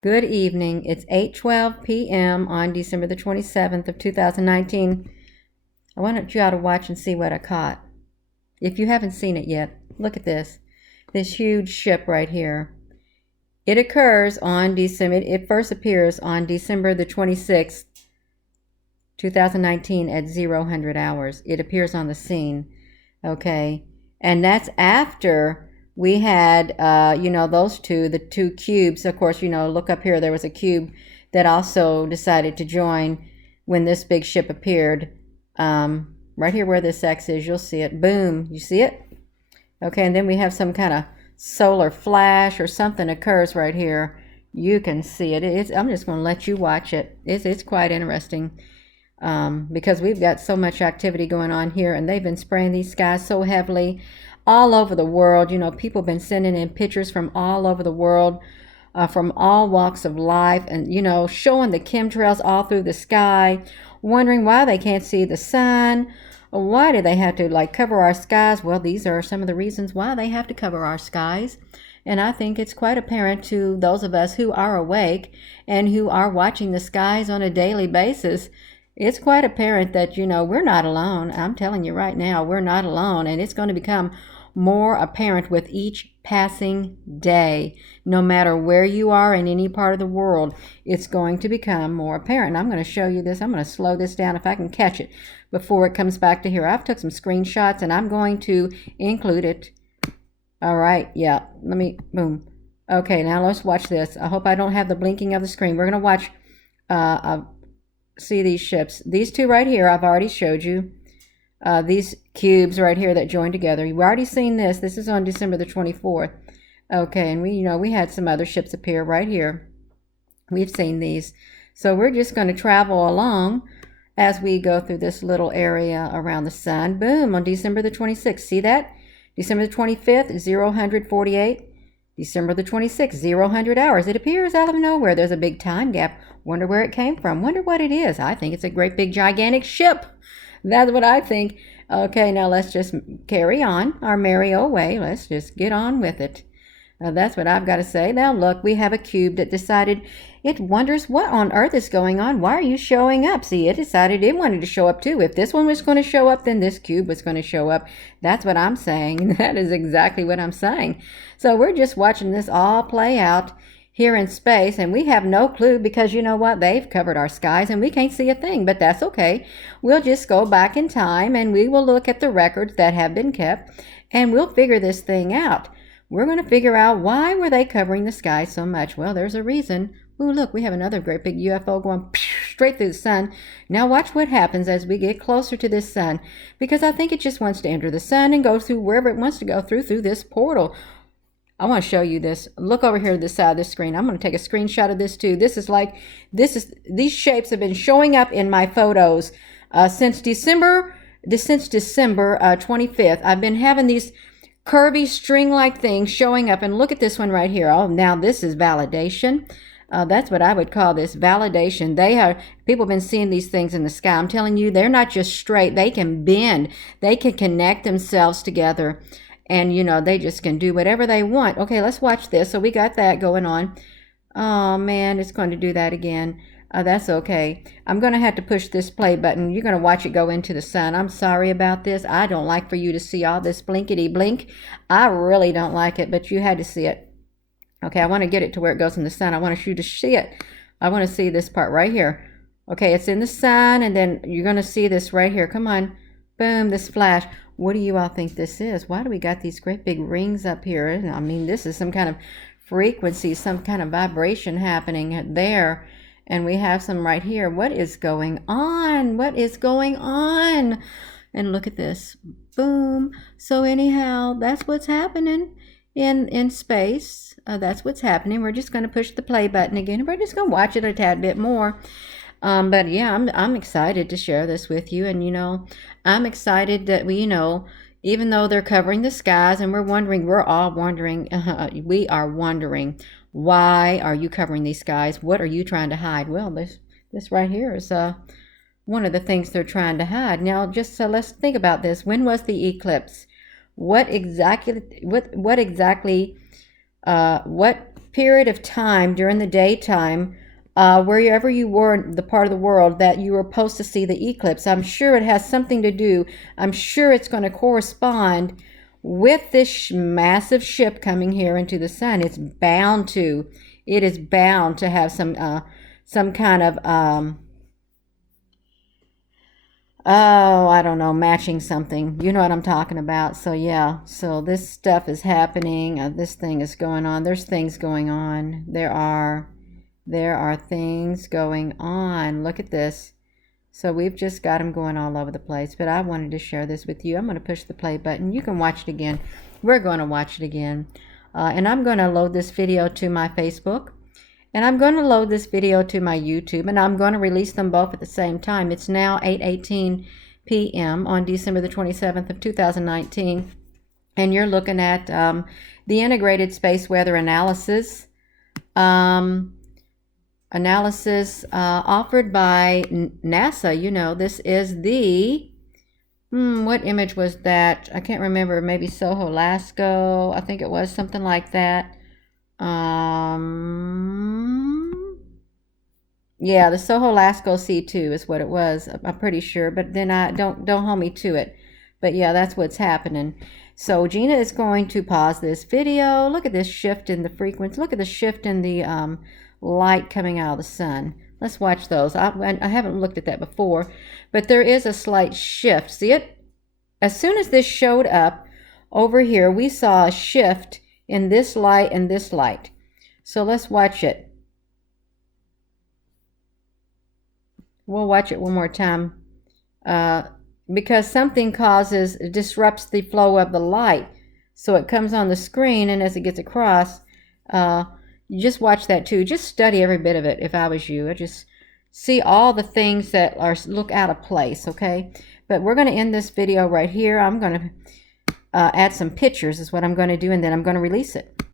Good evening. It's 8:12 p.m. on December the 27th of 2019. I want you all to watch and see what I caught. If you haven't seen it yet, look at this. This huge ship right here. It first appears on December the 26th, 2019 at 0000 hours. It appears on the scene. Okay. And that's after we had, the two cubes. Of course, look up here. There was a cube that also decided to join when this big ship appeared. Right here where this X is, you'll see it. Boom. You see it? Okay, and then we have some kind of solar flash or something occurs right here. You can see it. I'm just going to let you watch it. It's quite interesting. Because we've got so much activity going on here, and they've been spraying these skies so heavily all over the world. People have been sending in pictures from all over the world, from all walks of life, and, showing the chemtrails all through the sky, wondering why they can't see the sun. Why do they have to, cover our skies? Well, these are some of the reasons why they have to cover our skies. And I think it's quite apparent to those of us who are awake and who are watching the skies on a daily basis. It's quite apparent that, we're not alone. I'm telling you right now, we're not alone. And it's going to become more apparent with each passing day. No matter where you are in any part of the world, it's going to become more apparent. And I'm going to show you this. I'm going to slow this down if I can catch it before it comes back to here. I've took some screenshots and I'm going to include it. All right. Yeah. Boom. Okay. Now let's watch this. I hope I don't have the blinking of the screen. We're going to watch, see these ships. These two right here, I've already showed you. These cubes right here that join together. You've already seen this. This is on December the 24th. Okay, and we had some other ships appear right here. We've seen these. So we're just going to travel along as we go through this little area around the sun. Boom, on December the 26th. See that? December the 25th, 0048. December the 26th, 0000 hours. It appears out of nowhere. There's a big time gap. Wonder where it came from. Wonder what it is. I think it's a great big gigantic ship. That's what I think. Okay, now let's just carry on our merry old way. Let's just get on with it. That's what I've got to say. Now look, we have a cube that decided it wonders what on earth is going on. Why are you showing up? See, it decided it wanted to show up too. If this one was going to show up, then this cube was going to show up. That's what I'm saying. That is exactly what I'm saying. So we're just watching this all play out here in space, and we have no clue because you know what? They've covered our skies and we can't see a thing, but that's okay. We'll just go back in time and we will look at the records that have been kept and we'll figure this thing out. We're going to figure out why were they covering the sky so much. Well, there's a reason. Ooh, look, we have another great big UFO going straight through the sun. Now watch what happens as we get closer to this sun, because I think it just wants to enter the sun and go through wherever it wants to go through this portal. I want to show you this. Look over here to the side of the screen. I'm going to take a screenshot of this too. These shapes have been showing up in my photos since December 25th. I've been having these curvy string-like things showing up, and look at this one right here. Oh, now this is validation. That's what I would call this, validation. People have been seeing these things in the sky. I'm telling you, they're not just straight. They can bend. They can connect themselves together. And, they just can do whatever they want. Okay, let's watch this. So we got that going on. Oh, man, it's going to do that again. That's okay. I'm going to have to push this play button. You're going to watch it go into the sun. I'm sorry about this. I don't like for you to see all this blinkety blink. I really don't like it, but you had to see it. Okay, I want to get it to where it goes in the sun. I want you to see it. I want to see this part right here. Okay, it's in the sun, and then you're going to see this right here. Come on. Boom, this flash. What do you all think this is? Why do we got these great big rings up here? I mean, this is some kind of frequency, some kind of vibration happening there. And we have some right here. What is going on? What is going on? And look at this. Boom. So anyhow, that's what's happening in space. That's what's happening. We're just going to push the play button again. We're just going to watch it a tad bit more. But yeah, I'm excited to share this with you. And, I'm excited that we, even though they're covering the skies and we're all wondering, we are wondering, why are you covering these skies? What are you trying to hide? Well, this right here is one of the things they're trying to hide. Now, let's think about this. When was the eclipse? What exactly period of time during the daytime, wherever you were in the part of the world that you were supposed to see the eclipse. I'm sure it has something to do. I'm sure it's going to correspond with this massive ship coming here into the sun. It's bound to. It is bound to have some kind of oh, I don't know, matching something. You know what I'm talking about. So yeah, so this stuff is happening. This thing is going on. There's things going on. There are things going on. Look at this. So we've just got them going all over the place. But I wanted to share this with you. I'm going to push the play button. You can watch it again. We're going to watch it again. And I'm going to load this video to my Facebook. And I'm going to load this video to my YouTube, and I'm going to release them both at the same time. It's now 8:18 p.m. on December the 27th of 2019. And you're looking at the Integrated Space Weather Analysis. Offered by NASA. You know, this is the... what image was that? I can't remember. Maybe Soho Lasco. I think it was something like that. Yeah, the Soho Lasco C2 is what it was. I'm pretty sure, but then I don't hold me to it. But yeah, that's what's happening. So Gina is going to pause this video. Look at this shift in the frequency. Look at the shift in the light coming out of the sun. Let's watch those. I haven't looked at that before, but there is a slight shift. See it? As soon as this showed up over here, we saw a shift in this light and this light. So let's watch it. We'll watch it one more time because something disrupts the flow of the light. So it comes on the screen, and as it gets across, you just watch that too. Just study every bit of it if I was you. I just see all the things that look out of place, okay? But we're going to end this video right here. I'm going to add some pictures is what I'm going to do, and then I'm going to release it.